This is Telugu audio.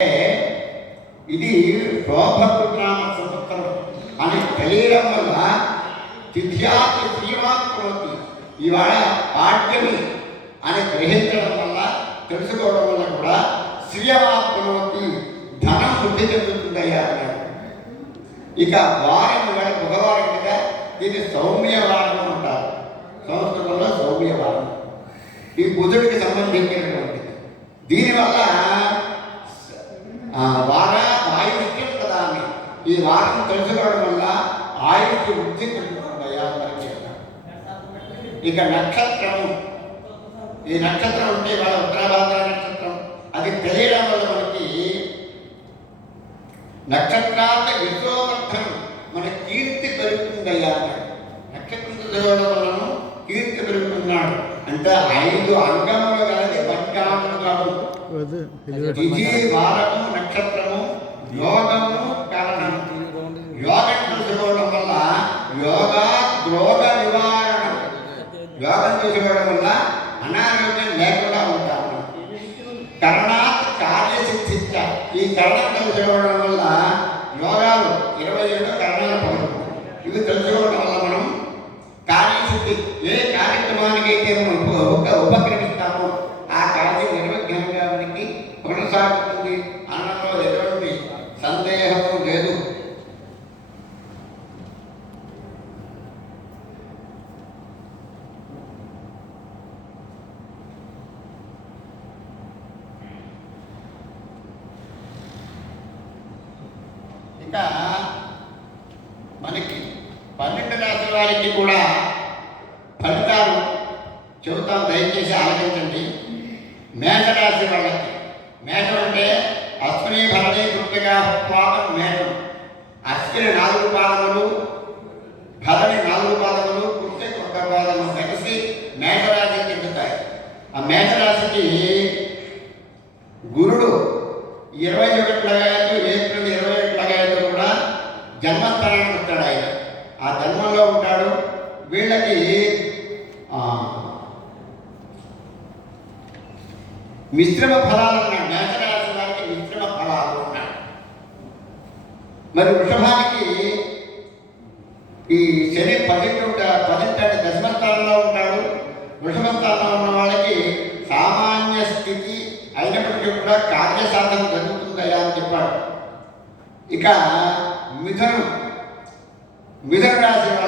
ఇది శోభకృనామ సంవత్సరం అని తెలియడం వల్ల తిథ్యాతి శ్రీమాత్మతి ఇవాళ పాఠ్యమి అని గ్రహించడం వల్ల తెలుసుకోవడం వల్ల కూడా శ్రీయమాత్మతి ధనం వృద్ధి చెందుతుందయ్యా అన్నాడు. ఇక వారం ఇవాళ బుధవారం కదా, దీన్ని సౌమ్యవారం అంటారు. సంస్కృతంలో సౌమ్యవారం ఈ బుధుడికి సంబంధించినటువంటిది. దీనివల్ల ఆయుష్యం కదా అని ఈ వారం తెలుసుకోవడం వల్ల ఆయుష్ వృద్ధి చెందుతుందయ్యా అని చెప్తారు. ఇక నక్షత్రము, ఈ నక్షత్రం ఉంటే ఇవాళ ఉత్తరాభాద్ర నక్షత్రం, అది తెలియడం వల్ల మనకి నక్షత్రాల యశోవర్ధనం మన కీర్తి పెరుగుతుందయ్యా అన్నాడు. నక్షత్రం చదవడం వలన కీర్తి పెరుగుతున్నాడు అంటే 5 అంగములు కలిగి పంచాంగము కాదు. తిథి, వారము, నక్షత్రము, యోగము, కారణం. యోగం తెలుసుకోవడం వల్ల రోగ నివారణ, యోగం తెలుసుకోవడం వల్ల అనారోగ్యం లేకుండా ఉంటాము. కరణాత్ కార్యసిద్ధించ, ఈ కరణం తెలుసుకోవడం వల్ల యోగాలు 27 కరణాలు పడుతుంది. ఇవి తెలుసుకోవడం వల్ల మనం కార్యసిద్ధి, ఏ కార్యక్రమానికి అయితే మనం ఉపక్రమిస్తామో ఆ కార్యం నిర్విఘ్నంగా మనకి కొనసాగుతుంది అనడంలో ఎటువంటి సందేహము లేదు. ఇంకా మనకి 12 రాశుల వారికి కూడా ఫలితాలు చెబుతాం, దయచేసి ఆలోచించండి. మేషరాశి వాళ్ళకి, మేషం అంటే అశ్విని, భరణి, కృత్తిక, పాదం మేషం. అశ్విని 4 పాదములు, భరణి 4 పాదములు, కృత్తిక 1 పాదము కలిసి మేషరాశి చెందుతాయి. ఆ మేషరాశికి గురుడు 21 ఏప్రిల్ 21 కూడా జన్మస్థానానికి వస్తాడు. ఆయన ఆ జన్మంలో ఉంటాడు. వీళ్ళకి మిశ్రమ ఫలాలు ఉన్నాడు. మేషరాశి వారికి మిశ్రమ ఫలాలు ఉన్నాడు. మరి వృషభానికి ఈ శని 10 దశమస్థానంలో ఉంటాడు. వృషభ స్థానంలో ఉన్న వాళ్ళకి సామాన్య స్థితి అయినప్పటికీ కూడా కార్యసాధన జరుగుతుందయ్యా అని చెప్పాడు. ఇక మిథున రాశి